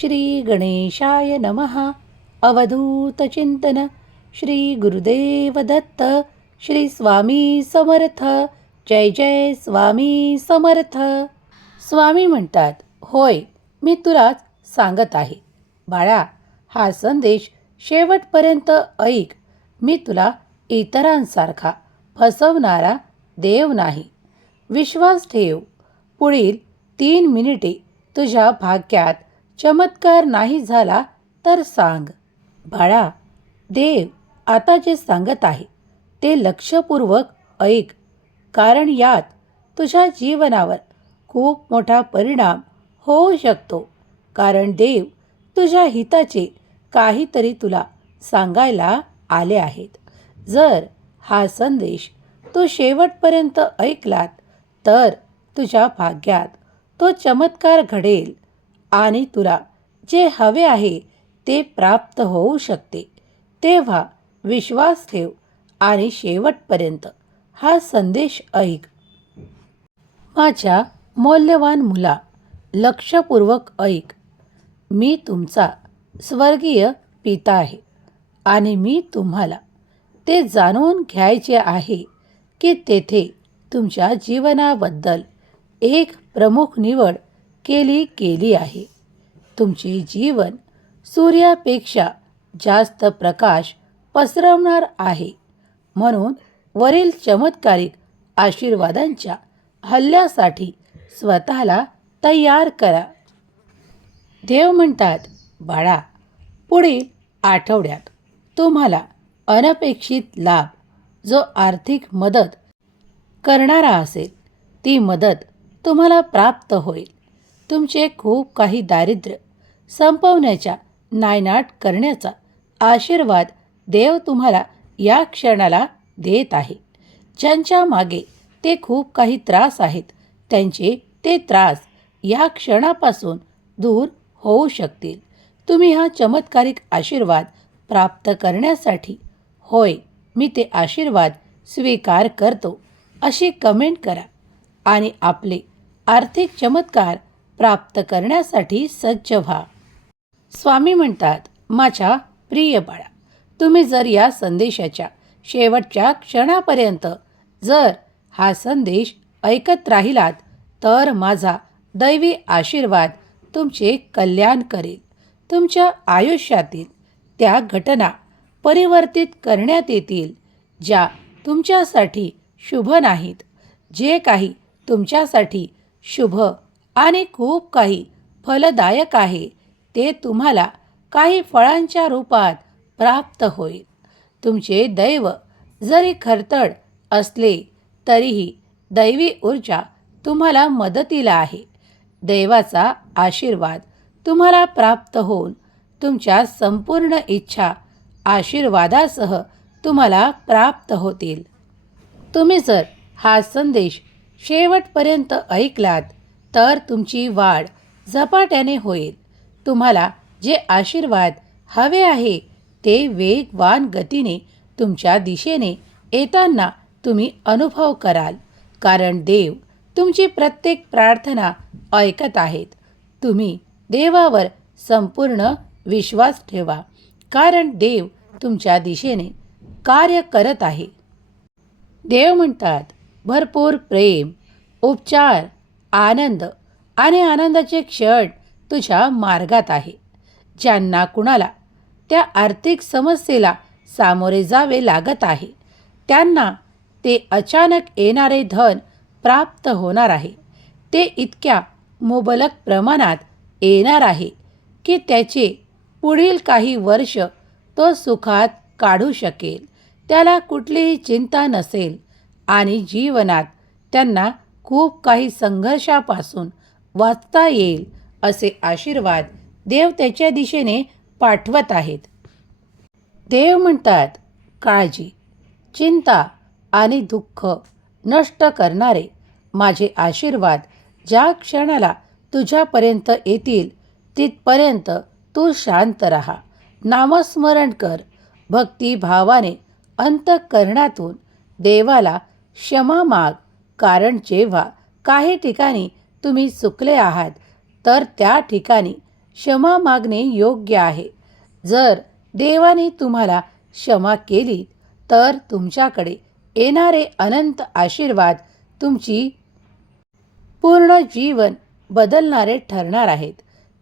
श्री गणेशाय नमः. अवधूतचिंतन श्री गुरुदेव दत्त श्री स्वामी समर्थ. जय जय स्वामी समर्थ. स्वामी म्हणतात होय मी तुलाच सांगत आहे. बाळा हा संदेश शेवटपर्यंत ऐक. मी तुला इतरांसारखा फसवणारा देव नाही. विश्वास ठेव. पुढील तीन मिनिटे तुझ्या भाग्यात चमत्कार नाही झाला तर सांग. बाळा देव आता जे सांगत आहे ते लक्षपूर्वक ऐक. कारण यात तुझ्या जीवनावर खूप मोठा परिणाम होऊ शकतो. कारण देव तुझ्या हिताचे काहीतरी तुला सांगायला आले आहेत. जर हा संदेश तू शेवटपर्यंत ऐकलात तर तुझ्या भाग्यात तो चमत्कार घडेल. आणि तुला जे हवे आहे ते प्राप्त होऊ शकते. तेव्हा विश्वास ठेव आणि शेवटपर्यंत हा संदेश ऐक. माझ्या मौल्यवान मुला लक्षपूर्वक ऐक. मी तुमचा स्वर्गीय पिता आहे आणि मी तुम्हाला ते जाणून घ्यायचे आहे की तेथे तुमच्या जीवनाबद्दल एक प्रमुख निवड केली गेली आहे. तुमचे जीवन सूर्यापेक्षा जास्त प्रकाश पसरवणार आहे. म्हणून वरील चमत्कारिक आशीर्वादांच्या हल्ल्यासाठी स्वतःला तयार करा. देव म्हणतात बाळा पुढील आठवड्यात तुम्हाला अनपेक्षित लाभ जो आर्थिक मदत करणारा असेल ती मदत तुम्हाला प्राप्त होईल. तुमचे खूप काही दारिद्र्य संपवण्याच्या नायनाट करण्याचा आशीर्वाद देव तुम्हाला या क्षणाला देत आहे. ज्यांच्या मागे ते खूप काही त्रास आहेत त्यांचे ते त्रास या क्षणापासून दूर होऊ शकतील. तुम्ही हा चमत्कारिक आशीर्वाद प्राप्त करण्यासाठी होय मी ते आशीर्वाद स्वीकार करतो अशी कमेंट करा आणि आपले आर्थिक चमत्कार प्राप्त करण्यासाठी सज्ज व्हा. स्वामी म्हणतात माझ्या प्रिय बाळा तुम्ही जर या संदेशाच्या शेवटच्या क्षणापर्यंत जर हा संदेश ऐकत राहिलात तर माझा दैवी आशीर्वाद तुमचे कल्याण करेल. तुमच्या आयुष्यातील त्या घटना परिवर्तित करण्यात येतील ज्या तुमच्यासाठी शुभ नाहीत. जे काही तुमच्यासाठी शुभ आणि खूप काही फलदायक आहे. ते तुम्हाला काही फळांच्या रूपात प्राप्त होईल. तुमचे दैव जरी खरतड असले तरीही दैवी ऊर्जा तुम्हाला मदतीला आहे. दैवाचा आशीर्वाद तुम्हाला प्राप्त होऊन तुमच्या संपूर्ण इच्छा आशीर्वादासह तुम्हाला प्राप्त होतील. तुम्ही जर हा संदेश शेवटपर्यंत ऐकलात तर तुमची वाढ झपाट्याने होईल. तुम्हाला जे आशीर्वाद हवे आहे ते वेगवान गतीने तुमच्या दिशेने येताना तुम्ही अनुभव कराल. कारण देव तुमची प्रत्येक प्रार्थना ऐकत आहेत. तुम्ही देवावर संपूर्ण विश्वास ठेवा. कारण देव तुमच्या दिशेने कार्य करत आहे. देव म्हणतात भरपूर प्रेम उपचार आनंद आणि आनंदाचे क्षण तुझ्या मार्गात आहे. ज्यांना कुणाला त्या आर्थिक समस्येला सामोरे जावे लागत आहे त्यांना ते अचानक येणारे धन प्राप्त होणार आहे. ते इतक्या मुबलक प्रमाणात येणार आहे की त्याचे पुढील काही वर्ष तो सुखात काढू शकेल. त्याला कुठलीही चिंता नसेल आणि जीवनात त्यांना खूप काही संघर्षापासून वाचता येईल असे आशीर्वाद देव त्याच्या दिशेने पाठवत आहेत. देव म्हणतात काळजी चिंता आणि दुःख नष्ट करणारे माझे आशीर्वाद ज्या क्षणाला तुझ्यापर्यंत येतील तिथपर्यंत तू शांत राहा. नामस्मरण कर. भक्तिभावाने अंतकरणातून देवाला क्षमा माग. कारण जेव्हा काही ठिकाणी तुम्ही चुकले आहात तर त्या ठिकाणी क्षमा मागणे योग्य आहे. जर देवाने तुम्हाला क्षमा केली तर तुमच्याकडे येणारे अनंत आशीर्वाद तुमची पूर्ण जीवन बदलणारे ठरणार आहेत.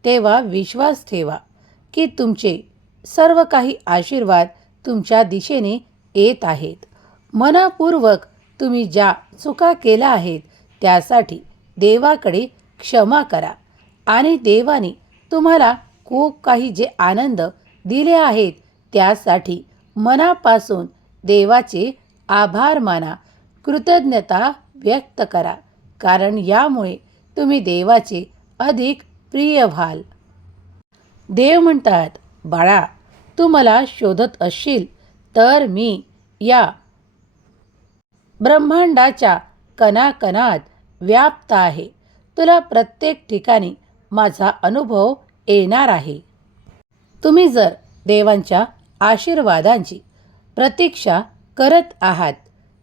तेव्हा विश्वास ठेवा की तुमचे सर्व काही आशीर्वाद तुमच्या दिशेने येत आहेत. मनापूर्वक तुम्ही ज्या चुका केल्या आहेत त्यासाठी देवाकडे क्षमा करा. आणि देवाने तुम्हाला खूप काही जे आनंद दिले आहेत त्यासाठी मनापासून देवाचे आभार माना. कृतज्ञता व्यक्त करा कारण यामुळे तुम्ही देवाचे अधिक प्रिय व्हाल. देव म्हणतात बाळा तू मला शोधत असशील तर मी या ब्रह्मांडाच्या कणाकणात व्याप्त आहे. तुला प्रत्येक ठिकाणी माझा अनुभव येणार आहे. तुम्ही जर देवांच्या आशीर्वादांची प्रतीक्षा करत आहात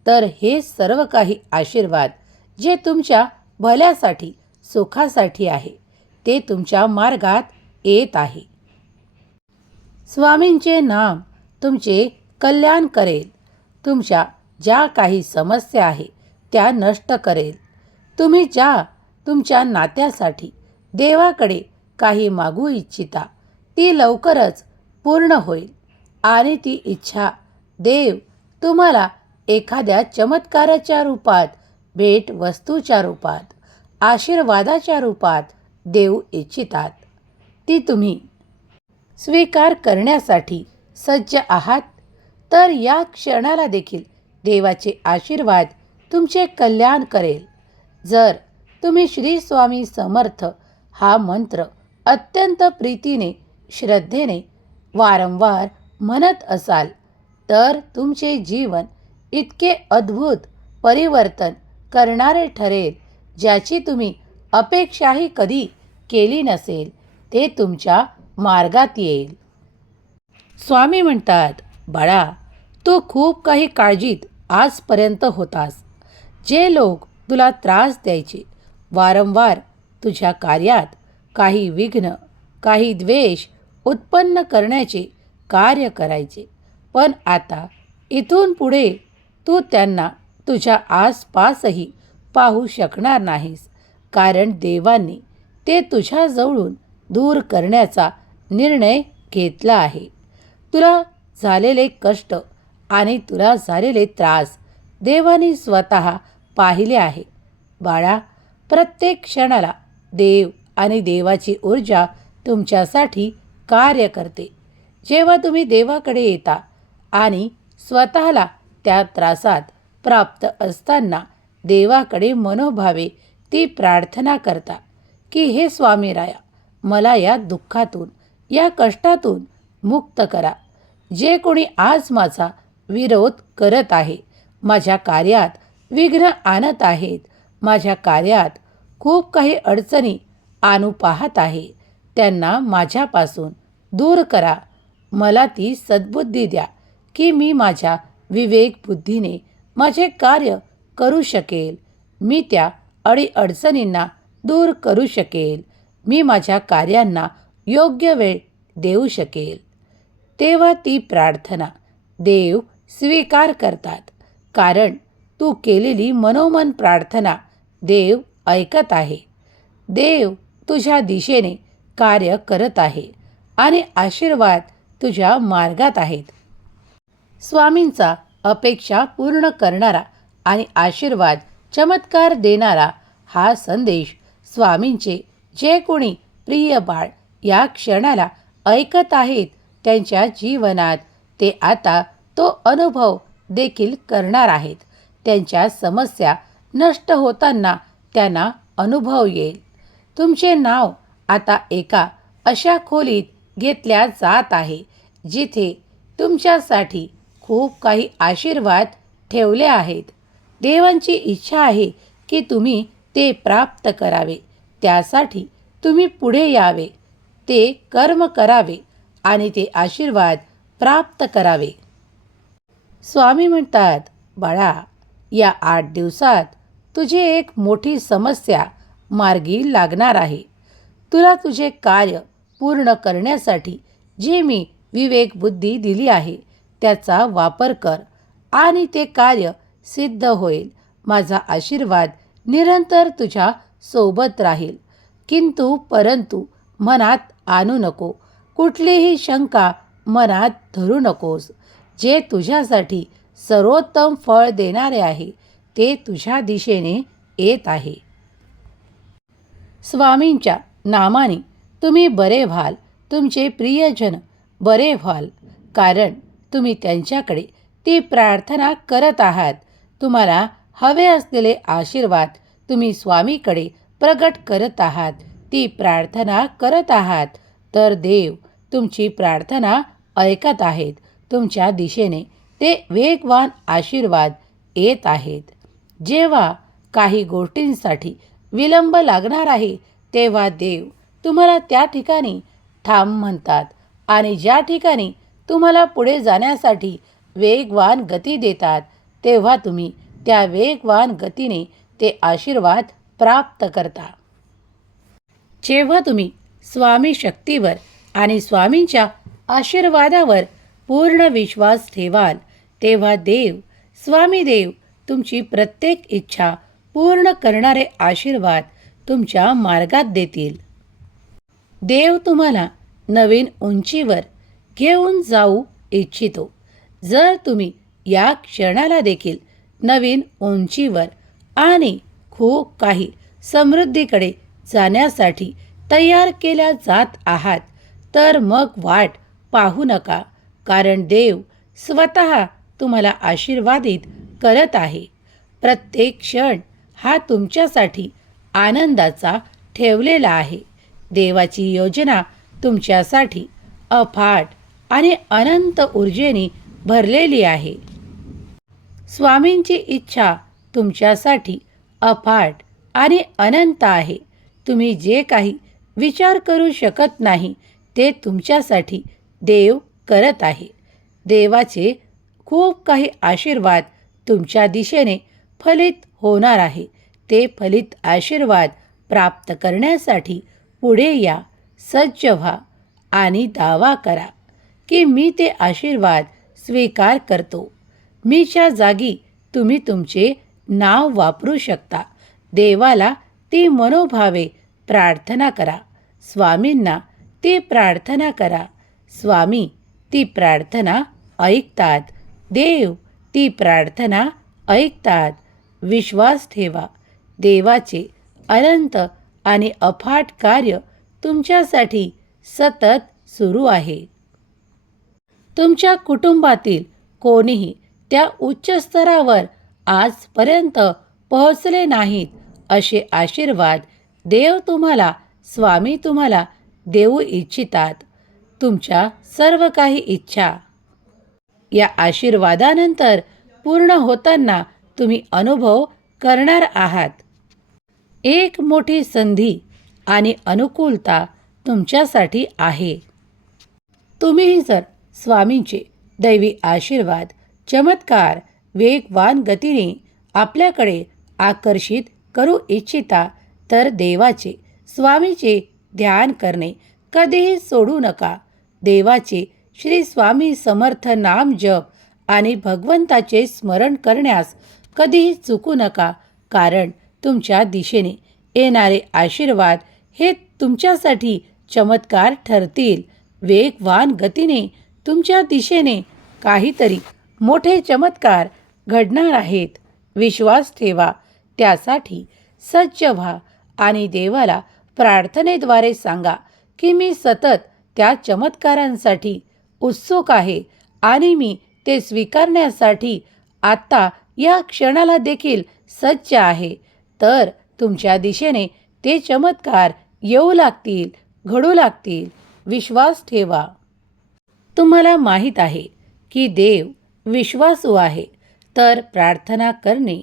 तर हे सर्व काही आशीर्वाद जे तुमच्या भल्यासाठी सुखासाठी आहे ते तुमच्या मार्गात येत आहे. स्वामींचे नाम तुमचे कल्याण करेल. तुमच्या ज्या काही समस्या आहे त्या नष्ट करेल. तुम्ही ज्या तुमच्या नात्यासाठी देवाकडे काही मागू इच्छिता ती लवकरच पूर्ण होईल. आणि ती इच्छा देव तुम्हाला एखाद्या चमत्काराच्या रूपात भेट वस्तूच्या रूपात आशीर्वादाच्या रूपात देऊ इच्छितात. ती तुम्ही स्वीकार करण्यासाठी सज्ज आहात. तर या क्षणाला देखील देवाचे आशीर्वाद तुमचे कल्याण करेल. जर तुम्ही श्री स्वामी समर्थ हा मंत्र अत्यंत प्रीतीने श्रद्धेने वारंवार म्हणत असाल तर तुमचे जीवन इतके अद्भुत परिवर्तन करणारे ठरेल ज्याची तुम्ही अपेक्षाही कधी केली नसेल ते तुमच्या मार्गात येईल. स्वामी म्हणतात बाळा तू खूप काही काळजीत आजपर्यंत होतास. जे लोक तुला त्रास द्यायचे वारंवार तुझ्या कार्यात काही विघ्न काही द्वेष उत्पन्न करण्याचे कार्य करायचे. पण आता इथून पुढे तू त्यांना तुझ्या आसपासही पाहू शकणार नाहीस कारण देवांनी ते तुझ्याजवळून दूर करण्याचा निर्णय घेतला आहे. तुला झालेले कष्ट आणि तुला झालेले त्रास देवाने स्वतः पाहिले आहे. बाळा प्रत्येक क्षणाला देव आणि देवाची ऊर्जा तुमच्यासाठी कार्य करते. जेव्हा तुम्ही देवाकडे येता आणि स्वतःला त्या त्रासात प्राप्त असताना देवाकडे मनोभावे ती प्रार्थना करता की हे स्वामी राया मला या दुःखातून या कष्टातून मुक्त करा. जे कोणी आज माझा विरोध करत आहे. माझ्या कार्यात विघ्न आणत आहेत. माझ्या कार्यात खूप काही अडचणी आणू पाहत आहे. त्यांना माझ्यापासून दूर करा. मला ती सद्बुद्धी द्या की मी माझ्या विवेक बुद्धीने माझे कार्य करू शकेल. मी त्या अडीअडचणींना दूर करू शकेल. मी माझ्या कार्यांना योग्य वेळ देऊ शकेल. तेव्हा ती प्रार्थना देव स्वीकार करतात. कारण तू केलेली मनोमन प्रार्थना देव ऐकत आहे. देव तुझ्या दिशेने कार्य करत आहे आणि आशीर्वाद तुझ्या मार्गात आहेत. स्वामींचा अपेक्षा पूर्ण करणारा आणि आशीर्वाद चमत्कार देणारा हा संदेश स्वामींचे जे कोणी प्रिय बाळ या क्षणाला ऐकत आहेत त्यांच्या जीवनात ते आता तो अनुभव देखील करणार आहेत. त्यांच्या समस्या नष्ट होताना त्यांना अनुभव येईल. तुमचे नाव आता एका अशा खोलीत घेतल्या जात आहे जिथे तुमच्यासाठी खूप काही आशीर्वाद ठेवले आहेत. देवांची इच्छा आहे की तुम्ही ते प्राप्त करावे. त्यासाठी तुम्ही पुढे यावे. ते कर्म करावे आणि ते आशीर्वाद प्राप्त करावे. स्वामी म्हणतात बाळा या आठ दिवसात तुझी एक मोठी समस्या मार्गी लागणार आहे. तुला तुझे कार्य पूर्ण करण्यासाठी जी मी विवेक बुद्धी दिली आहे त्याचा वापर कर आणि ते कार्य सिद्ध होईल. माझा आशीर्वाद निरंतर तुझ्या सोबत राहील. किंतु परंतु मनात आणू नको. कुठलीही शंका मनात धरू नकोस. जे तुझ्यासाठी सर्वोत्तम फळ देणारे आहे ते तुझ्या दिशेने येत आहे. स्वामींच्या नामाने तुम्ही बरे व्हाल तुमचे प्रियजन बरे व्हाल कारण तुम्ही त्यांच्याकडे ती प्रार्थना करत आहात. तुम्हाला हवे असलेले आशीर्वाद तुम्ही स्वामीकडे प्रगट करत आहात ती प्रार्थना करत आहात. तर देव तुमची प्रार्थना ऐकत आहेत. तुमच्या दिशेने ते वेगवान आशीर्वाद येत आहेत. जेव्हा काही गोष्टींसाठी विलंब लागणार आहे तेव्हा देव तुम्हाला त्या ठिकाणी ठाम म्हणतात आणि ज्या ठिकाणी तुम्हाला पुढे जाण्यासाठी वेगवान गती देतात तेव्हा तुम्ही त्या वेगवान गतीने ते आशीर्वाद प्राप्त करता. जेव्हा तुम्ही स्वामी शक्तीवर आणि स्वामींच्या आशीर्वादावर पूर्ण विश्वास ठेवाल. तेव्हा देव स्वामी देव तुमची प्रत्येक इच्छा पूर्ण करणारे आशीर्वाद तुमच्या मार्गात देतील. देव तुम्हाला नवीन उंचीवर घेऊन जाऊ इच्छितो. जर तुम्ही या क्षणाला देखील नवीन उंचीवर आणि खूप काही समृद्धीकडे जाण्यासाठी तयार केल्या जात आहात तर मग वाट पाहू नका. कारण देव स्वतः तुम्हाला आशीर्वादित करत आहे. प्रत्येक क्षण हा तुमच्यासाठी आनंदाचा ठेवलेला आहे. देवाची योजना तुमच्यासाठी अफाट आणि अनंत ऊर्जेने भरलेली आहे. स्वामींची इच्छा तुमच्यासाठी अफाट आणि अनंत आहे. तुम्ही जे काही विचार करू शकत नाही ते तुमच्यासाठी देव करत आहे. देवाचे खूप काही आशीर्वाद तुमच्या दिशेने फलित होणार आहे. ते फलित आशीर्वाद प्राप्त करण्यासाठी पुढे या सज्ज व्हा आणि दावा करा की मी ते आशीर्वाद स्वीकार करतो. मीच्या जागी तुम्ही तुमचे नाव वापरू शकता. देवाला ती मनोभावे प्रार्थना करा. स्वामींना ती प्रार्थना करा. स्वामी ती प्रार्थना ऐकतात. देव ती प्रार्थना ऐकतात. विश्वास ठेवा. देवाचे अनंत आणि अफाट कार्य तुमच्यासाठी सतत सुरू आहे. तुमच्या कुटुंबातील कोणीही त्या उच्च स्तरावर आजपर्यंत पोहोचले नाहीत असे आशीर्वाद देव तुम्हाला स्वामी तुम्हाला देऊ इच्छितात. तुमच्या सर्व काही इच्छा. या आशीर्वादानंतर पूर्ण होताना तुम्ही अनुभव करणार आहात. एक मोठी संधी आणि अनुकूलता तुमच्यासाठी आहे. तुम्हीही जर स्वामींचे दैवी आशीर्वाद चमत्कार वेगवान गतीने आपल्याकडे आकर्षित करू इच्छिता तर देवाचे स्वामीचे ध्यान करणे कधीही सोडू नका. देवाचे श्री स्वामी समर्थ नाम जप आणि भगवंताचे स्मरण करण्यास कधीही चुकू नका कारण तुमच्या दिशेने येणारे आशीर्वाद हे तुमच्यासाठी चमत्कार ठरतील. वेगवान गतीने तुमच्या दिशेने काहीतरी मोठे चमत्कार घडणार आहेत. विश्वास ठेवा त्यासाठी सज्ज व्हा आणि देवाला प्रार्थनेद्वारे सांगा की मी सतत त्या चमत्कारांसाठी उत्सुक आहे आणि मी ते स्वीकारण्यासाठी आत्ता या क्षणाला देखील सज्ज आहे. तर तुमच्या दिशेने ते चमत्कार येऊ लागतील घडू लागतील. विश्वास ठेवा. तुम्हाला माहीत आहे की देव विश्वासू आहे. तर प्रार्थना करणे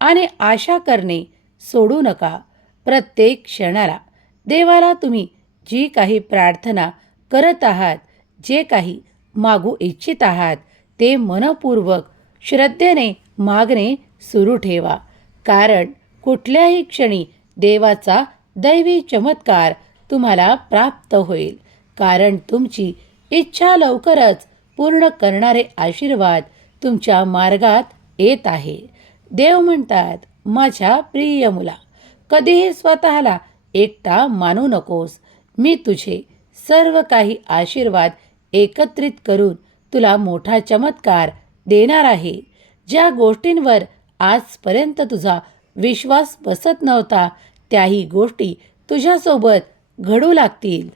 आणि आशा करणे सोडू नका. प्रत्येक क्षणाला देवाला तुम्ही जी काही प्रार्थना करत आहात जे काही मागू इच्छित आहात ते मनपूर्वक श्रद्धेने मागणे सुरू ठेवा. कारण कुठल्याही क्षणी देवाचा दैवी चमत्कार तुम्हाला प्राप्त होईल. कारण तुमची इच्छा लवकरच पूर्ण करणारे आशीर्वाद तुमच्या मार्गात येत आहे. देव म्हणतात माझ्या प्रिय मुला कधीही स्वतःला एकटा मानू नकोस. मी तुझे सर्व काही आशीर्वाद एकत्रित करून तुला मोठा चमत्कार देणार आहे. ज्या गोष्टींवर आजपर्यंत तुझा विश्वास बसत नव्हता त्याही गोष्टी तुझ्यासोबत घडू लागतील.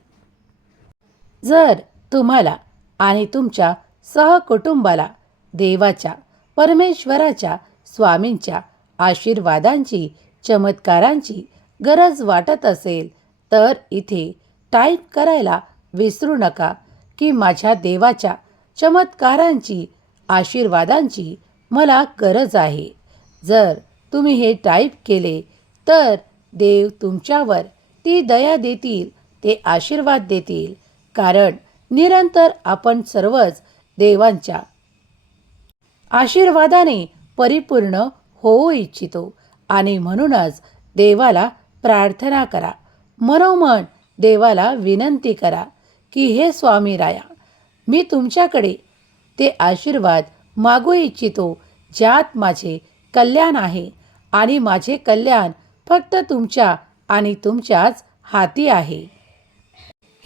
जर तुम्हाला आणि तुमच्या सहकुटुंबाला देवाच्या परमेश्वराच्या स्वामींच्या आशीर्वादांची चमत्कारांची गरज वाटत असेल तर इथे टाईप करायला विसरू नका की माझ्या देवाच्या चमत्कारांची आशीर्वादांची मला गरज आहे. जर तुम्ही हे टाईप केले तर देव तुमच्यावर ती दया देतील ते आशीर्वाद देतील. कारण निरंतर आपण सर्वच देवांच्या आशीर्वादाने परिपूर्ण होऊ इच्छितो आणि म्हणूनच देवाला प्रार्थना करा. मनोमन देवाला विनंती करा की हे स्वामी राया मी तुमच्याकडे ते आशीर्वाद मागू इच्छितो ज्यात माझे कल्याण आहे आणि माझे कल्याण फक्त तुमच्या आणि तुमच्याच हाती आहे.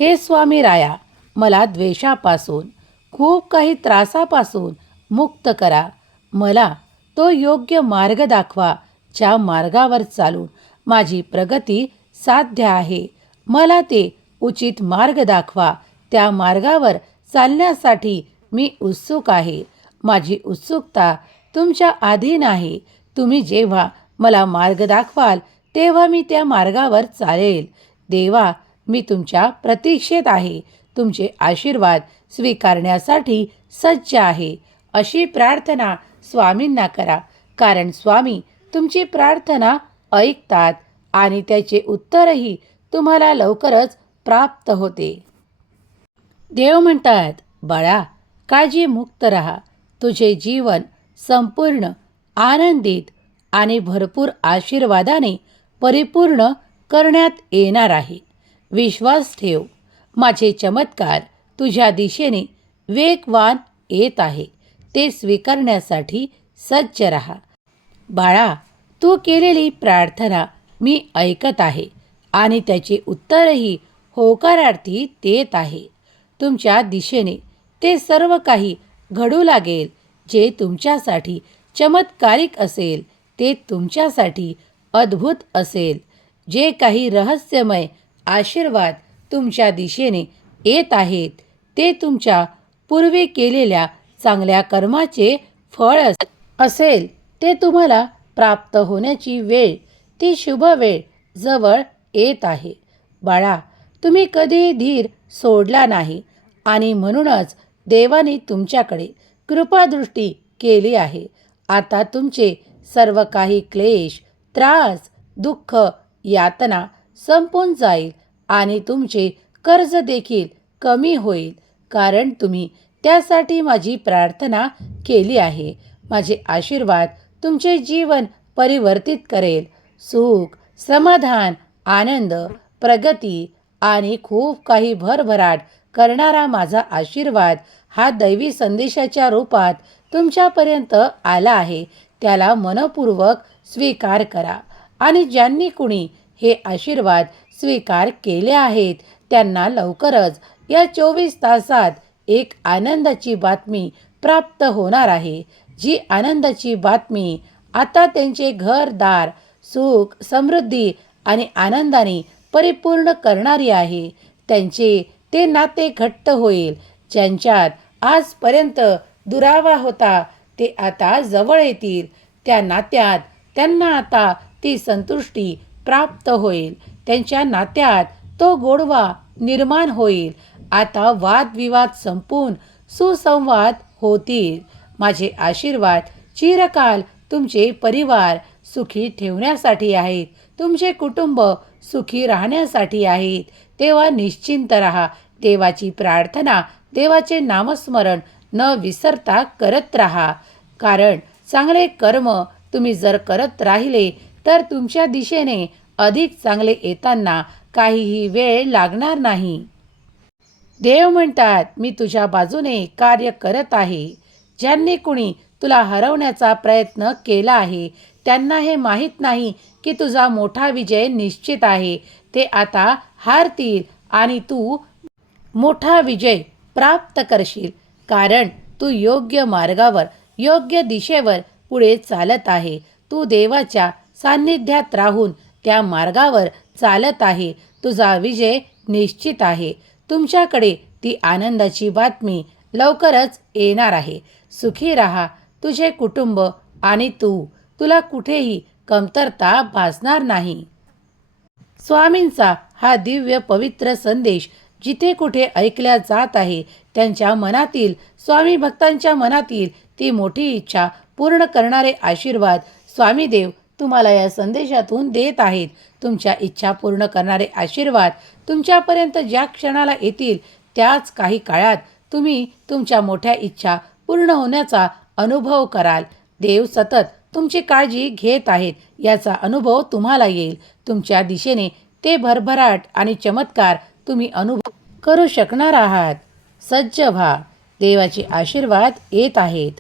हे स्वामी राया मला द्वेषापासून खूप काही त्रासापासून मुक्त करा. मला तो योग्य मार्ग दाखवा ज्या मार्गावर चालून माझी प्रगती साध्य आहे. मला ते उचित मार्ग दाखवा. त्या मार्गावर चालण्यासाठी मी उत्सुक आहे. माझी उत्सुकता तुमच्या अधीन आहे. तुम्ही जेव्हा मला मार्ग दाखवाल तेव्हा मी त्या मार्गावर चालेल. देवा मी तुमच्या प्रतीक्षेत आहे. तुमचे आशीर्वाद स्वीकारण्यासाठी सज्ज आहे. अशी प्रार्थना स्वामींना करा. कारण स्वामी तुमची प्रार्थना ऐकतात आणि त्याचे उत्तरही तुम्हाला लवकरच प्राप्त होते. देव म्हणतात बाळा काळजी मुक्त रहा. तुझे जीवन संपूर्ण आनंदित आणि भरपूर आशीर्वादाने परिपूर्ण करण्यात येणार आहे. विश्वास ठेव. माझे चमत्कार तुझ्या दिशेने वेगवान येत आहे. ते स्वीकारण्यासाठी सज्ज रहा. बाळा तू केलेली प्रार्थना मी ऐकत आहे. आणि त्याचे उत्तरही होकारार्थी देत आहे. तुमच्या दिशेने ते सर्व काही घडू लागेल. जे तुमच्यासाठी चमत्कारिक असेल ते तुमच्यासाठी अद्भुत असेल. जे काही रहस्यमय आशीर्वाद तुमच्या दिशेने येत आहेत ते तुमच्या पूर्वी केलेल्या चांगल्या कर्माचे फळ अस- असेल ते तुम्हाला प्राप्त होण्याची वेळ ती शुभ वेळ जवळ येत आहे. बाळा तुम्ही कधी धीर सोडला नाही आणि म्हणूनच देवाने तुमच्याकडे कृपादृष्टी केली आहे. आता तुमचे सर्व काही क्लेश त्रास दुःख यातना संपून जाईल आणि तुमचे कर्ज देखील कमी होईल कारण तुम्ही त्यासाठी माझी प्रार्थना केली आहे. माझे आशीर्वाद तुमचे जीवन परिवर्तित करेल. सुख समाधान आनंद प्रगती आणि खूप काही भरभराट करणारा माझा आशीर्वाद हा दैवी संदेशाच्या रूपात तुमच्यापर्यंत आला आहे. त्याला मनपूर्वक स्वीकार करा. आणि ज्यांनी कुणी हे आशीर्वाद स्वीकार केले आहेत त्यांना लवकरच या चोवीस तासात एक आनंदाची बातमी प्राप्त होणार आहे. जी आनंदाची बातमी आता त्यांचे घरदार सुख समृद्धी आणि आनंदाने परिपूर्ण करणारी आहे. त्यांचे ते नाते घट्ट होईल. ज्यांच्यात आजपर्यंत दुरावा होता ते आता जवळ येतील. त्या नात्यात त्यांना आता ती संतुष्टी प्राप्त होईल. त्यांच्या नात्यात तो गोडवा निर्माण होईल. आता वादविवाद संपून सुसंवाद होतील. माझे आशीर्वाद चिरकाल तुमचे परिवार सुखी ठेवण्यासाठी आहेत. तुमचे कुटुंब सुखी राहण्यासाठी आहेत. तेव्हा निश्चिंत राहा. देवाची प्रार्थना देवाचे नामस्मरण न विसरता करत राहा. कारण चांगले कर्म तुम्ही जर करत राहिले तर तुमच्या दिशेने अधिक चांगले येताना काहीही वेळ लागणार नाही. देव म्हणतात मी तुझ्या बाजूने कार्य करत आहे. ज्यांनी कुणी तुला हरवण्याचा प्रयत्न केला आहे त्यांना हे माहीत नाही की तुझा मोठा विजय निश्चित आहे. ते आता हारतील आणि तू मोठा विजय प्राप्त करशील. कारण तू योग्य मार्गावर योग्य दिशेवर पुढे चालत आहे. तू देवाच्या सान्निध्यात राहून त्या मार्गावर चालत आहे. तुझा विजय निश्चित आहे. तुमच्याकडे ती आनंदाची बातमी लवकरच येणार आहे. सुखी राहा. तुझे कुटुंब आणि तू. तुला कुठेही कमतरता भासणार नाही. स्वामींचा हा दिव्य पवित्र संदेश जिथे कुठे ऐकल्या जात आहे त्यांच्या मनातील स्वामी भक्तांच्या मनातील ती मोठी इच्छा पूर्ण करणारे आशीर्वाद स्वामी देव तुम्हाला या संदेशातून देत आहेत. तुमच्या इच्छा पूर्ण करणारे आशीर्वाद तुमच्यापर्यंत ज्या क्षणाला येतील त्याच काही काळात तुम्ही तुमच्या मोठ्या इच्छा पूर्ण होण्याचा अनुभव कराल. देव सतत तुमची काळजी घेत आहेत याचा अनुभव तुम्हाला येईल. तुमच्या दिशेने ते भरभराट आणि चमत्कार तुम्ही अनुभव करू शकणार आहात. सज्ज व्हा. देवाचे आशीर्वाद येत आहेत.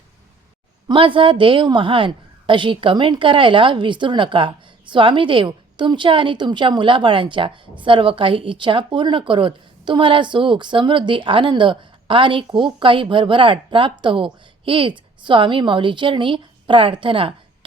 माझा देव महान अशी कमेंट करायला विसरू नका. स्वामी देव तुमच्या आणि तुमच्या मुलाबाळांच्या सर्व काही इच्छा पूर्ण करोत. तुम्हाला सुख समृद्धी आनंद आणि खूप काही भरभराट प्राप्त हो. हीच स्वामी माऊली चरणी प्रार्थना.